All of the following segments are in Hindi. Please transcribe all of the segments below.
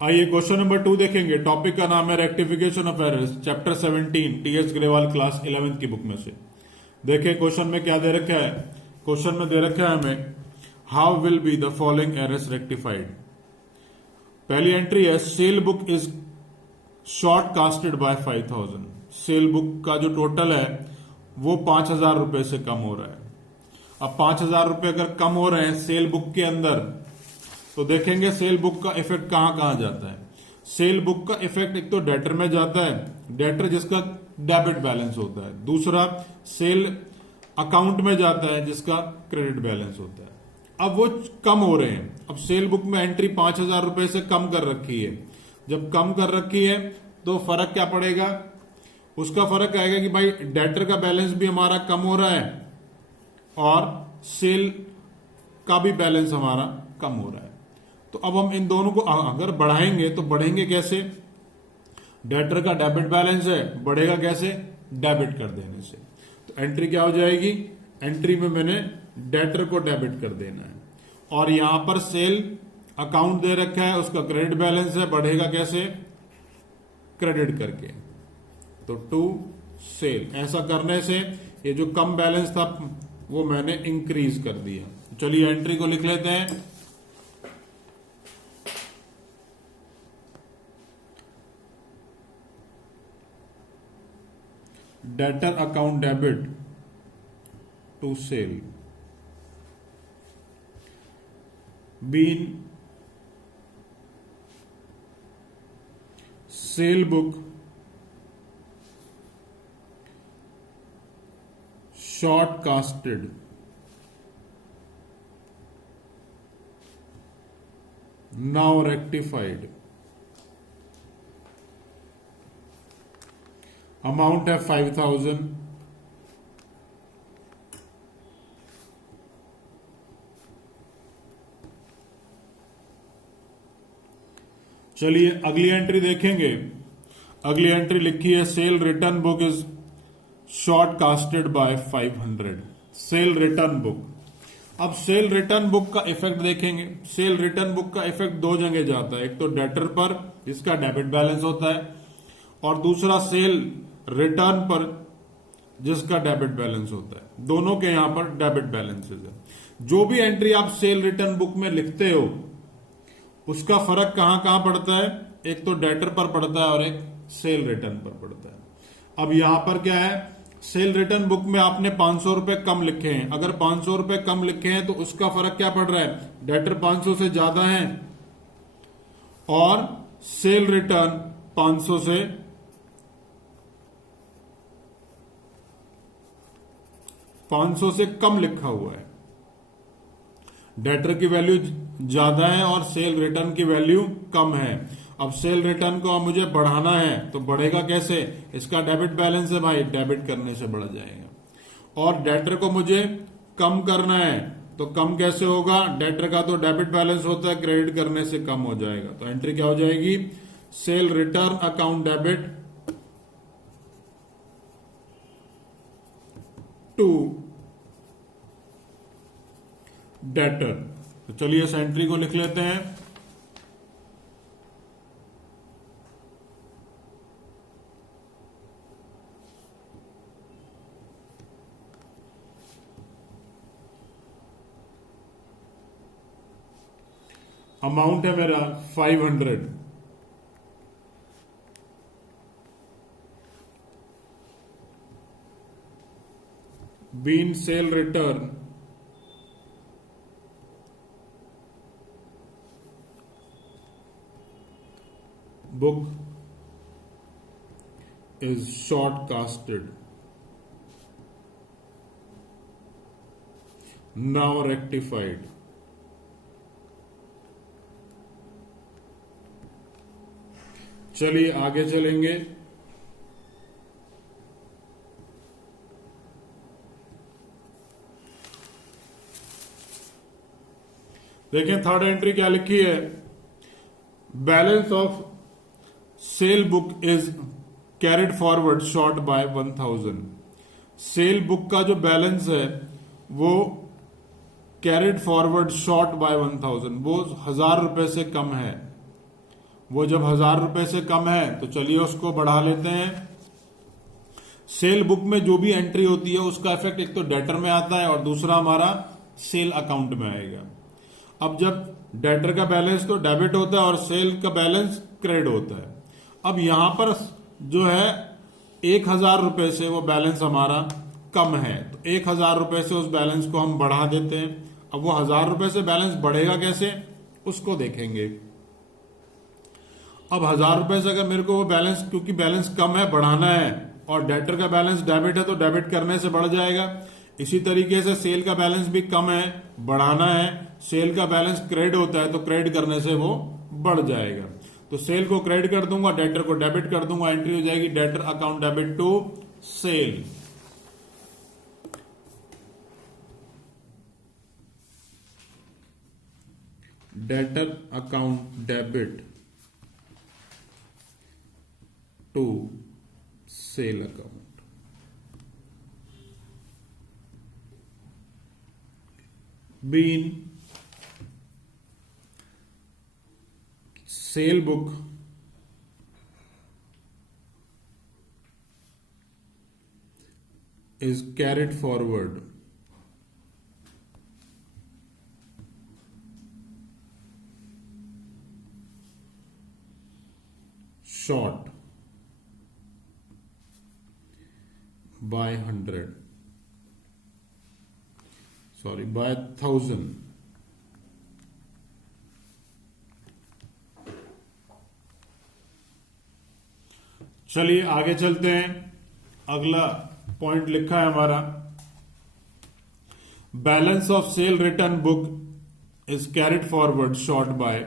आइए क्वेश्चन नंबर 2 देखेंगे। टॉपिक का नाम है rectification of errors, chapter 17, TS Grewal class 11th की बुक में से। देखें क्वेश्चन में क्या दे रखा है। क्वेश्चन में दे रखा है हमें how will be the following errors rectified. पहली एंट्री है sale book is short casted by 5000। Sale book का जो टोटल है वो 5000 रुपए से कम हो रहा है। अब 5000 रुपए अगर कम हो रहे हैं सेल बुक के अंदर, तो देखेंगे सेल बुक का इफेक्ट कहां कहां जाता है। सेल बुक का इफेक्ट एक तो डेटर में जाता है, डेटर जिसका डेबिट बैलेंस होता है। दूसरा सेल अकाउंट में जाता है जिसका क्रेडिट बैलेंस होता है। अब वो कम हो रहे हैं। अब सेल बुक में एंट्री 5000 रुपए से कम कर रखी है। जब कम कर रखी है तो फर्क क्या पड़ेगा, उसका फर्क आएगा कि भाई डेटर का बैलेंस भी हमारा कम हो रहा है और सेल का भी बैलेंस हमारा कम हो रहा है। तो अब हम इन दोनों को अगर बढ़ाएंगे तो बढ़ेंगे कैसे। डेटर का डेबिट बैलेंस है, बढ़ेगा कैसे, डेबिट कर देने से। तो एंट्री क्या हो जाएगी, एंट्री में मैंने डेटर को डेबिट कर देना है और यहां पर सेल अकाउंट दे रखा है, उसका क्रेडिट बैलेंस है, बढ़ेगा कैसे, क्रेडिट करके। तो टू सेल, ऐसा करने से ये जो कम बैलेंस था वो मैंने इंक्रीज कर दिया। चलिए एंट्री को लिख लेते हैं। Debtor account debit to sale being sale book short casted now rectified. Amount है 5000। चलिए अगली एंट्री देखेंगे। अगली एंट्री लिखी है sale return book is short casted by 500। Sale return book. अब सेल रिटर्न बुक का इफेक्ट देखेंगे। सेल रिटर्न बुक का इफेक्ट दो जगह जाता है, एक तो डेटर पर जिसका डेबिट बैलेंस होता है और दूसरा सेल रिटर्न पर जिसका डेबिट बैलेंस होता है। दोनों के यहां पर डेबिट बैलेंसेस है। जो भी एंट्री आप सेल रिटर्न बुक में लिखते हो उसका फर्क कहां कहां पड़ता है, एक तो डेटर पर पड़ता है और एक सेल रिटर्न पर पड़ता है। अब यहां पर क्या है, सेल रिटर्न बुक में आपने 500 रुपए कम लिखे हैं। अगर 500 रुपए कम लिखे हैं तो उसका फर्क क्या पड़ रहा है, डेटर 500 से ज्यादा है और सेल रिटर्न 500 से 500 से कम लिखा हुआ है। डेटर की वैल्यू ज्यादा है और सेल रिटर्न की वैल्यू कम है। अब सेल रिटर्न को अब मुझे बढ़ाना है तो बढ़ेगा कैसे, इसका डेबिट बैलेंस है भाई, डेबिट करने से बढ़ जाएगा। और डेटर को मुझे कम करना है तो कम कैसे होगा, डेटर का तो डेबिट बैलेंस होता है, क्रेडिट करने से कम हो जाएगा। तो एंट्री क्या हो जाएगी, sale return account debit to debtor. तो चलिए इस एंट्री को लिख लेते हैं। अमाउंट है मेरा 500। Being sale return book is short casted, now rectified। चलिए आगे चलेंगे। देखें थर्ड एंट्री क्या लिखी है, balance of sale book is carried forward short by 1000। Sale book का जो बैलेंस है वो कैरिड फॉरवर्ड शॉर्ट बाय 1000, वो 1000 रुपए से कम है वो जब 1000 रुपए से कम है तो चलिए उसको बढ़ा लेते हैं। सेल बुक में जो भी एंट्री होती है उसका इफेक्ट एक तो डेटर में आता है और दूसरा हमारा सेल अकाउंट में आएगा। अब जब डेटर का बैलेंस तो डेबिट होता है और सेल का बैलेंस क्रेडिट होता है। अब यहां पर जो है 1000 रुपए से वो बैलेंस हमारा कम है, तो 1000 रुपए से उस बैलेंस को हम बढ़ा देते हैं। अब वो 1000 रुपए से बैलेंस बढ़ेगा कैसे उसको देखेंगे। अब 1000 रुपए से अगर मेरे को वो बैलेंस, क्योंकि बैलेंस कम है, बढ़ाना है और डेटर का बैलेंस डेबिट है तो डेबिट करने से बढ़ जाएगा। इसी तरीके से सेल का बैलेंस भी कम है, बढ़ाना है, सेल का बैलेंस क्रेडिट होता है तो क्रेडिट करने से वो बढ़ जाएगा। तो सेल को क्रेडिट कर दूंगा, डेटर को डेबिट कर दूंगा, एंट्री हो जाएगी debtor account debit to sale. Debtor account debit to sale account. Being sale book is carried forward short by 100, sorry, by 1000। चलिए आगे चलते हैं। अगला पॉइंट लिखा है हमारा, balance of sale return book is carried forward short by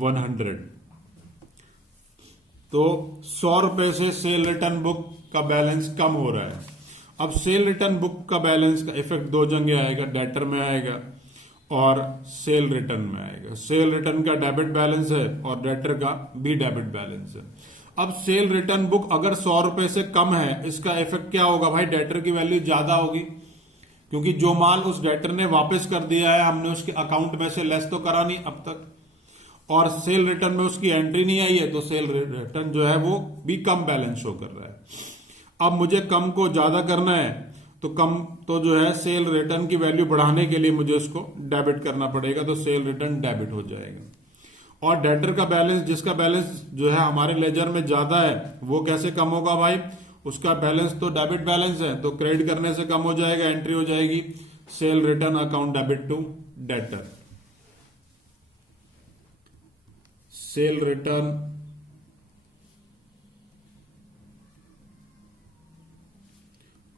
100। तो 100 रुपए से सेल रिटर्न बुक का बैलेंस कम हो रहा है। अब सेल रिटर्न बुक का बैलेंस का इफेक्ट दो जगह आएगा, डेटर में आएगा और सेल रिटर्न में आएगा। सेल रिटर्न का डेबिट बैलेंस है और डेटर का भी डेबिट बैलेंस है। अब सेल रिटर्न बुक अगर 100 रुपए से कम है, इसका इफेक्ट क्या होगा भाई, डेटर की वैल्यू ज्यादा होगी, क्योंकि जो माल उस डेटर ने वापस कर दिया है हमने उसके अकाउंट में से लेस तो करा नहीं अब तक, और सेल रिटर्न में उसकी एंट्री नहीं आई है, तो सेल रिटर्न जो है वो भी कम बैलेंस शो कर रहा है। अब मुझे कम को ज्यादा करना है तो कम तो जो है सेल रिटर्न की वैल्यू बढ़ाने के लिए मुझे उसको डेबिट करना पड़ेगा, तो सेल रिटर्न डेबिट हो जाएगा। और डेटर का बैलेंस, जिसका बैलेंस जो है हमारे लेजर में ज्यादा है, वो कैसे कम होगा भाई, उसका बैलेंस तो डेबिट बैलेंस है तो क्रेडिट करने से कम हो जाएगा, एंट्री हो जाएगी sale return account debit to debtor. Sale return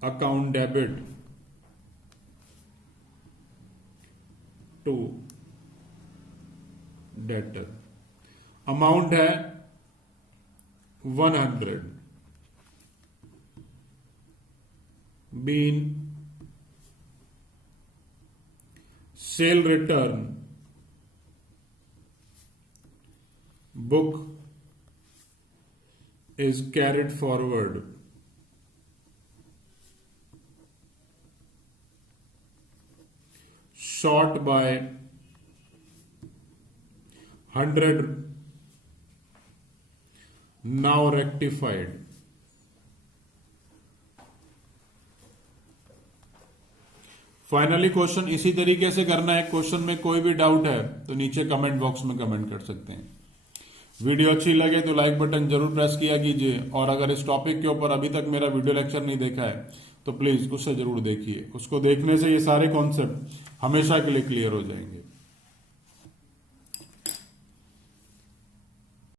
account debit to debtor. Amount है 100, being sale return book is carried forward short by 100, now rectified। Finally question इसी तरीके से करना है। क्वेश्चन में कोई भी डाउट है तो नीचे कमेंट बॉक्स में कमेंट कर सकते हैं। वीडियो अच्छी लगे तो लाइक बटन जरूर प्रेस किया कीजिए, और अगर इस टॉपिक के ऊपर अभी तक मेरा वीडियो लेक्चर नहीं देखा है तो प्लीज उसे जरूर देखिए। उसको देखने से ये सारे कॉन्सेप्ट हमेशा के लिए क्लियर हो जाएंगे।